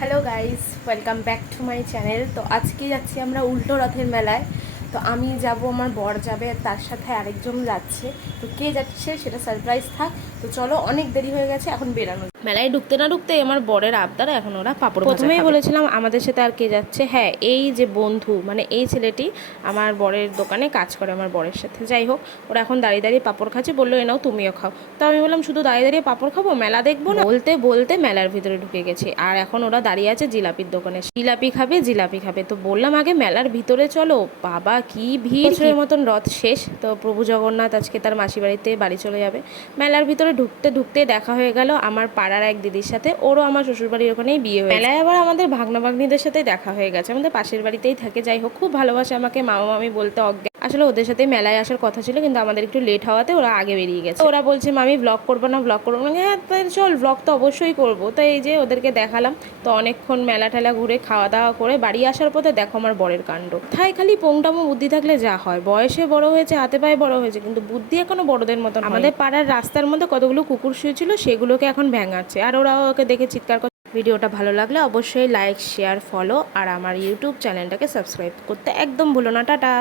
Hello guys welcome back to my channel তো আজকে যাচ্ছি আমরা উল্টো রথের মেলায়। তো আমি যাব আমার বর যাবে আর তার সাথে আরেকজন যাচ্ছে। তো কে যাচ্ছে সেটা সারপ্রাইজ থাক। তো চলো অনেক দেরি হয়ে গেছে এখন বেরানো মেলায় ঢুকতে না ঢুকতে আমার বরের আবদার এখন ওরা পাপড় প্রথমেই বলেছিলাম আমাদের সাথে আর কে যাচ্ছে। হ্যাঁ এই যে বন্ধু মানে এই ছেলেটি আমার বরের দোকানে কাজ করে আমার বরের সাথে। যাই হোক ওরা এখন দাঁড়িয়ে দাঁড়িয়ে পাপড় খাচ্ছে বলল এ নাও তুমিও খাও। তো আমি বললাম শুধু দাঁড়িয়ে দাঁড়িয়ে পাপড় খাব? মেলা দেখব না? বলতে বলতে মেলার ভিতরে ঢুকে গেছে। আর এখন ওরা দাঁড়িয়ে আছে জিলাপির দোকানে। জিলাপি খাবে জিলাপি খাবে। তো বললাম আগে মেলার ভিতরে চলো। বাবা কি ভিড় বছরের মতন রথ শেষ তো প্রভু জগন্নাথ আজকে তার মাসি বাড়িতে বাড়ি চলে যাবে। মেলার ভিতরে ঢুকতে ঢুকতে দেখা হয়ে গেল আমার পাড়ার এক দিদির সাথে ওরও আমার শ্বশুরবাড়ির ওখানেই বিয়ে হয়ে মেলায় আবার আমাদের ভাগনা ভাগ্নিদের সাথে দেখা হয়ে গেছে আমাদের পাশের বাড়িতেই থাকে যাই হোক খুব ভালোবাসে আমাকে মামা মামি বলতে অজ্ঞান। আসলে ওদের সাথে মেলায় আসার কথা ছিল কিন্তু আমাদের একটু লেট হওয়াতে ওরা আগে বেরিয়ে গেছে। ওরা বলছে মামি ব্লগ করব না ব্লগ করব না। হ্যাঁ চল ব্লগ তো অবশ্যই করব। তো এই যে ওদেরকে দেখালাম তো অনেকক্ষণ মেলা টেলা ঘুরে খাওয়া দাওয়া করে বাড়ি আসার পথে দেখো আমার বরের কাণ্ড। তাই খালি পোংটামো বুদ্ধি থাকলে যা হয়। বয়সে বড় হয়েছে হাতে পায়ে বড় হয়েছে কিন্তু বুদ্ধি এখনও বড়দের মতো আমাদের পাড়ার রাস্তার মধ্যে কতগুলো কুকুর শুয়েছিল সেগুলোকে এখন ভেঙাচ্ছে। আর ওরা ওকে দেখে চিৎকার করছে ভিডিওটা ভালো লাগলে অবশ্যই লাইক শেয়ার ফলো আর আমার ইউটিউব চ্যানেলটাকে সাবস্ক্রাইব করতে একদম ভুলো না। টাটা!